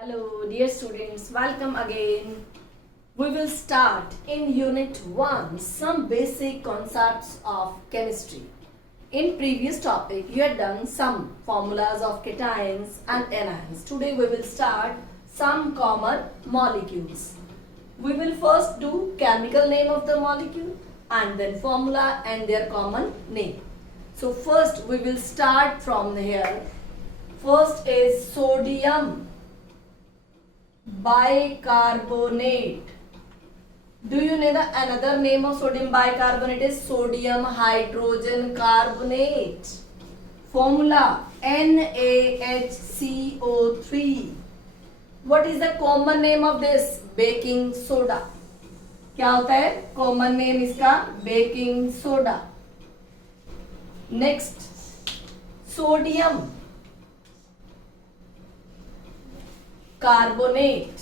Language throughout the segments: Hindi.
Hello, dear students, welcome again. We will start in Unit 1 some basic concepts of chemistry. In previous topic, you had done some formulas of cations and anions. Today we will start some common molecules. We will first do chemical name of the molecule and then formula and their common name. So first we will start from here. First is sodium bicarbonate. Do you know the another name of sodium bicarbonate is sodium hydrogen carbonate. Formula NaHCO3. What is the common name of this? Baking soda. क्या होता है कॉमन नेम इसका? Baking soda. Next sodium carbonate.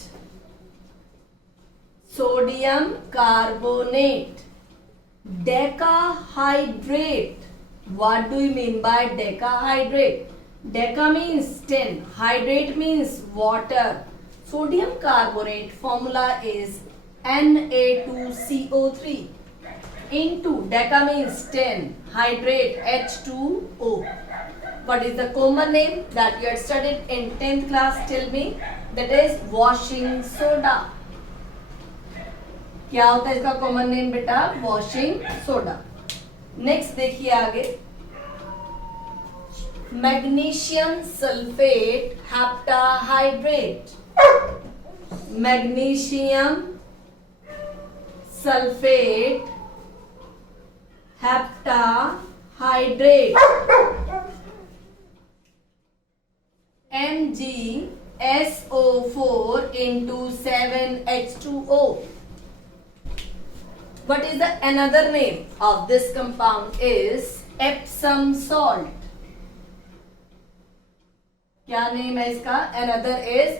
Sodium carbonate. Decahydrate. What do you mean by decahydrate? Deca means 10. Hydrate means water. Sodium carbonate formula is Na2CO3 into deca means 10. Hydrate H2O. What is the common name that you had studied in 10th class? Tell me. That is washing soda. क्या होता है इसका कॉमन नेम बेटा? Washing soda. नेक्स्ट देखिए आगे. Magnesium sulphate heptahydrate. Magnesium sulphate heptahydrate. MgSO4 into 7H2O. What is the another name of this compound is Epsom salt. क्या नेम है इसका? Another is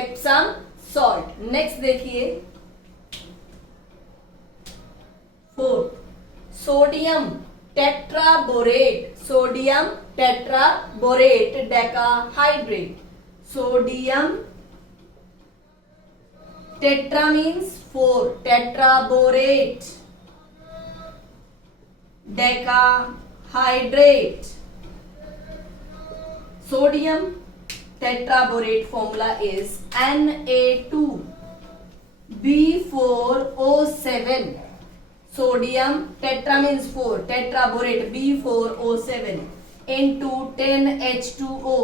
Epsom salt. Next देखिए 4 sodium tetraborate. Sodium tetraborate decahydrate. Sodium tetra means 4. Tetraborate. Decahydrate. Sodium tetraborate formula is Na2B4O7. Sodium tetra means 4. Tetraborate B4O7 into 10H2O.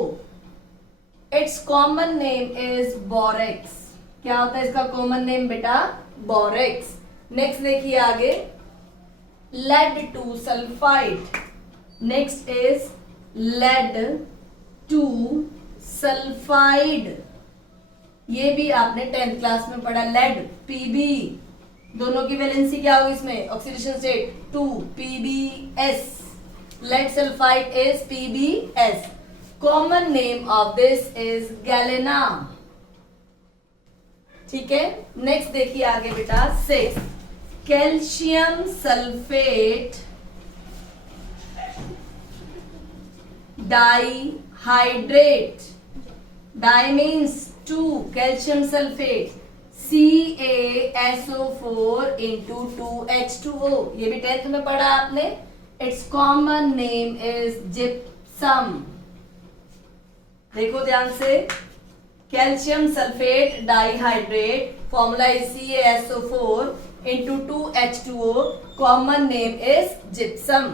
Its common name is borax. क्या होता है इसका कॉमन नेम बेटा? बोरेक्स. नेक्स्ट देखिए आगे lead 2 sulphide. Next is lead 2 sulphide. ये भी आपने 10th क्लास में पढ़ा. lead Pb. दोनों की वैलेंसी क्या होगी इसमें? Oxidation state 2 PbS. lead sulfide is PbS. Common name of this is galena. ठीक है. नेक्स्ट देखिए आगे बेटा 6 calcium sulphate dihydrate. Di means 2. Calcium sulphate CaSO4 into 2H2O. ये भी 10th में पढ़ा आपने. Its common name is gypsum. देखो ध्यान से. Calcium sulphate dihydrate formula is CaSO4 into 2H2O. Common name is gypsum.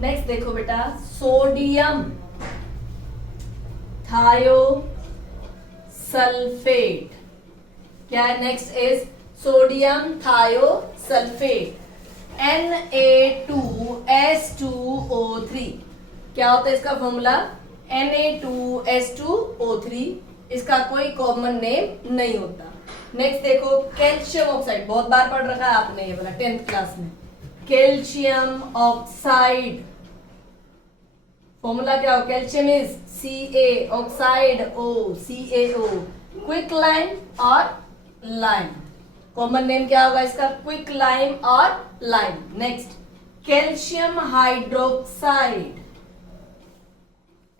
Next देखो बेटा सोडियम थायोसल्फेट. क्या है? Next is sodium thiosulphate Na2S2O3. क्या होता है इसका फॉर्मूला? Na2S2O3. इसका कोई कॉमन नेम नहीं होता. नेक्स्ट देखो कैल्शियम ऑक्साइड. बहुत बार पढ़ रखा है आपने ये वाला 10th क्लास में. कैल्शियम ऑक्साइड फॉर्मूला क्या हो? Calcium is Ca oxide O CaO. Quick lime और लाइम. कॉमन नेम क्या होगा इसका? क्विक लाइम और lime. Next calcium hydroxide.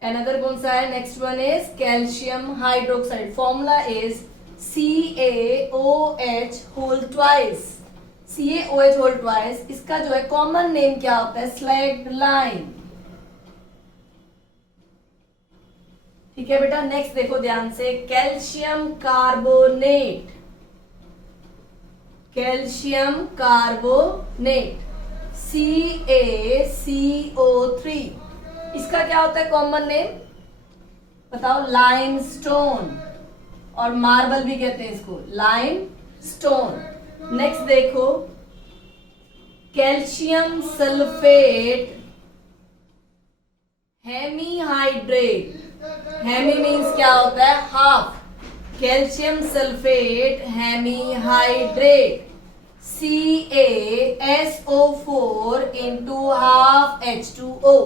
Another कौन सा है? Next one is calcium hydroxide. Formula is CaOH whole twice. CaOH whole twice. इसका जो है कॉमन नेम क्या होता है? Slaked lime. ठीक है बेटा. नेक्स्ट देखो ध्यान से, calcium carbonate. Calcium carbonate CaCO3. इसका क्या होता है कॉमन नेम? बताओ. लाइमस्टोन. और मार्बल भी कहते हैं इसको, लाइमस्टोन. नेक्स्ट देखो, calcium sulphate hemihydrate. Hemi means क्या होता है? Half. Calcium sulphate hemihydrate CaSO4 into half H2O.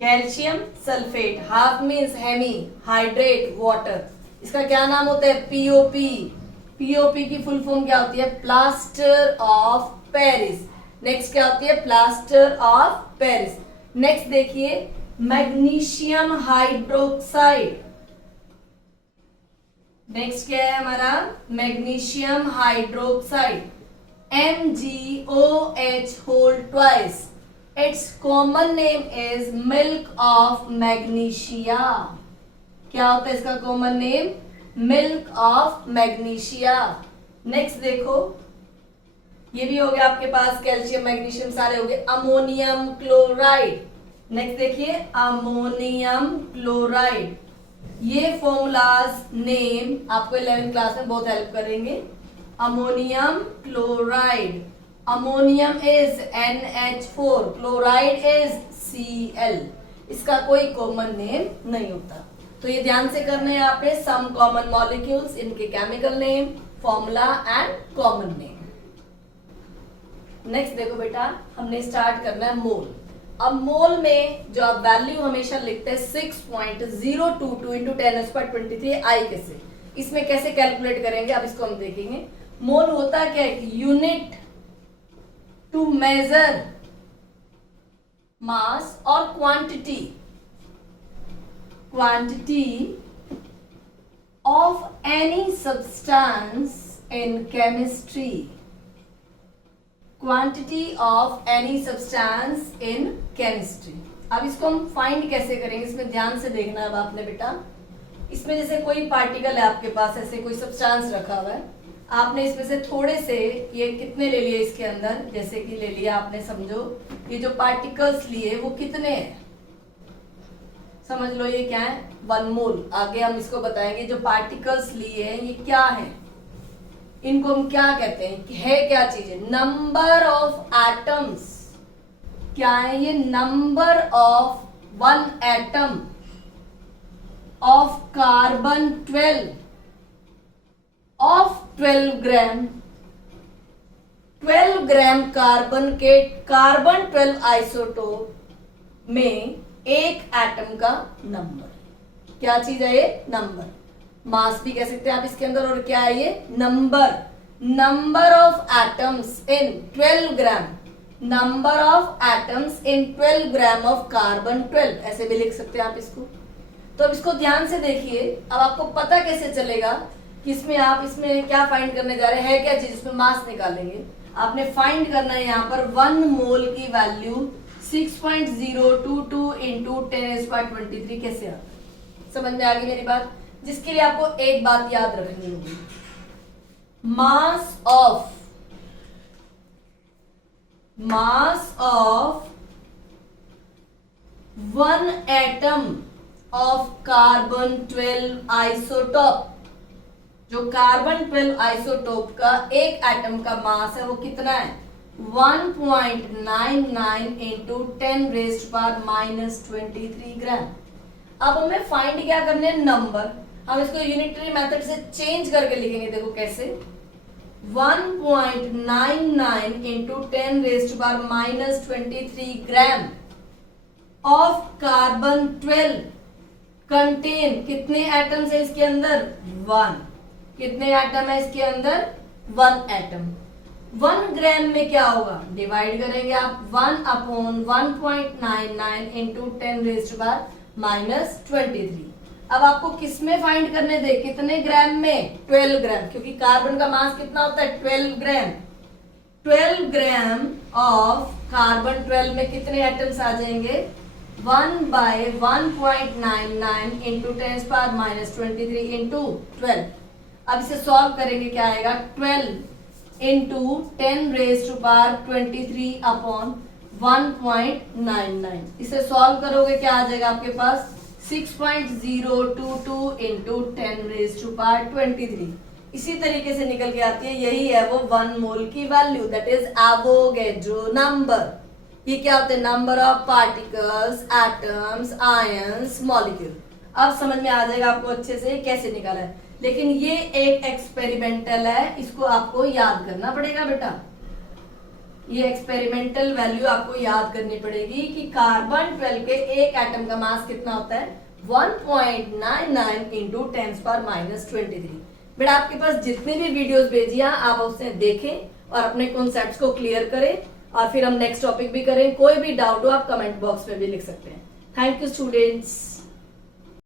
Calcium sulphate, half means hemi, hydrate water. इसका क्या नाम होता है? POP. POP की फुल फॉर्म क्या होती है? Plaster of Paris. नेक्स्ट क्या होती है? Plaster of Paris. नेक्स्ट देखिए, मैग्नीशियम हाइड्रोक्साइड. नेक्स्ट क्या है हमारा? Magnesium hydroxide MgOH whole twice. Its common name is milk of magnesia. क्या होता है इसका common name? Milk of magnesia. Next देखो, ये भी हो गया आपके पास, कैल्शियम मैग्नीशियम सारे हो गए. Ammonium chloride. नेक्स्ट देखिए, अमोनियम क्लोराइड. ये फॉर्मूलाज नेम आपको 11th क्लास में बहुत हेल्प करेंगे. Ammonium chloride. Ammonium is NH4, chloride is Cl. इसका कोई कॉमन नेम नहीं होता. तो ये ध्यान से करना है आपने. सम कॉमन मॉलिक्यूल्स, इनके chemical name, formula and common name. Next देखो बेटा, हमने स्टार्ट करना है मोल. अब मोल में जो आप वैल्यू हमेशा लिखते हैं 6.022 इंटू 10⁻23 आई कैसे, इसमें कैसे कैलकुलेट करेंगे, अब इसको हम देखेंगे. मोल होता क्या है? यूनिट टू मेजर मास और quantity. Quantity of any substance in chemistry. Quantity of any substance in chemistry. अब इसको हम फाइंड कैसे करेंगे, इसमें ध्यान से देखना है अब आपने बेटा. इसमें जैसे कोई पार्टिकल है आपके पास, ऐसे कोई सब्सटेंस रखा हुआ है, आपने इसमें से थोड़े से, ये कितने ले लिए इसके अंदर, जैसे कि ले लिया आपने, समझो ये जो पार्टिकल्स लिए वो कितने हैं, समझ लो ये क्या है? 1 मोल. आगे हम इसको बताएंगे. जो पार्टिकल्स लिए हैं ये क्या है, इनको हम क्या कहते हैं, है क्या चीज है? Number of atoms. क्या है ये? Number of 1 atom of carbon 12 of 12 gram. 12 gram carbon के कार्बन 12 आइसोटोप में एक एटम का नंबर. क्या चीज है ये? नंबर. मास भी कह सकते हैं आप इसके अंदर. और क्या है ये? Number. Number of atoms in 12 gram. Number of atoms in 12 gram of carbon 12, ऐसे भी लिख सकते हैं आप इसको. तो अब इसको ध्यान से देखिए. अब आपको पता कैसे चलेगा कि इसमें आप इसमें क्या फाइंड करने जा रहे हैं, है क्या चीज, इसमें मास निकालेंगे. आपने फाइंड करना है यहाँ पर 1 मोल की वैल्यू 6.022 इंटू 10⁻23 कैसे आता है. समझ में आ गई मेरी बात? जिसके लिए आपको एक बात याद रखनी होगी. Mass of 1 atom of carbon 12 isotope. जो कार्बन 12 आइसोटोप का एक एटम का मास है वो कितना है? 1.99 इंटू 10⁻⁻23 ग्राम. अब हमें फाइंड क्या करने हैं? नंबर. हम इसको यूनिटरी मेथड से चेंज करके लिखेंगे. देखो कैसे? 1.99 into 10⁻⁻23 gram of carbon 12 contain कितने एटम्स है इसके अंदर? 1. कितने एटम है इसके अंदर? 1 एटम. 1 ग्राम में क्या होगा? डिवाइड करेंगे आप 1/1.99 इंटू 10⁻ माइनस 23। अब आपको किस में फाइंड करने दे, कितने ग्राम में, 12 ग्राम, क्योंकि कार्बन का मास कितना होता है 12 ग्राम। 12 ग्राम ऑफ कार्बन 12 में कितने एटम्स आ जाएंगे, 1/1.99 इंटू 10⁻³ इंटू 12। अब इसे सॉल्व करेंगे, क्या आएगा 12 इंटू 10⁻23 अपॉन 1.99। इसे सॉल्व करोगे क्या आ जाएगा आपके पास 6.022 इंटू 10⁻23। इसी तरीके से निकल के आती है, यही है वो 1 मोल की value, that is Avogadro number. ये क्या होते हैं, number of particles, atoms, ions, molecule. अब समझ में आ जाएगा आपको अच्छे से कैसे निकाला है, लेकिन ये एक एक्सपेरिमेंटल है, इसको आपको याद करना पड़ेगा बेटा। ये एक्सपेरिमेंटल वैल्यू आपको याद करनी पड़ेगी कि कार्बन 12 के एक एटम का मास कितना होता है 1.99 इंटू 10⁻23। बेटा आपके पास जितनी भी वीडियोस भेजी है आप उससे देखें और अपने कॉन्सेप्ट्स को क्लियर करें, और फिर हम नेक्स्ट टॉपिक भी करें। कोई भी डाउट हो आप कमेंट बॉक्स में भी लिख सकते हैं। Thank you students.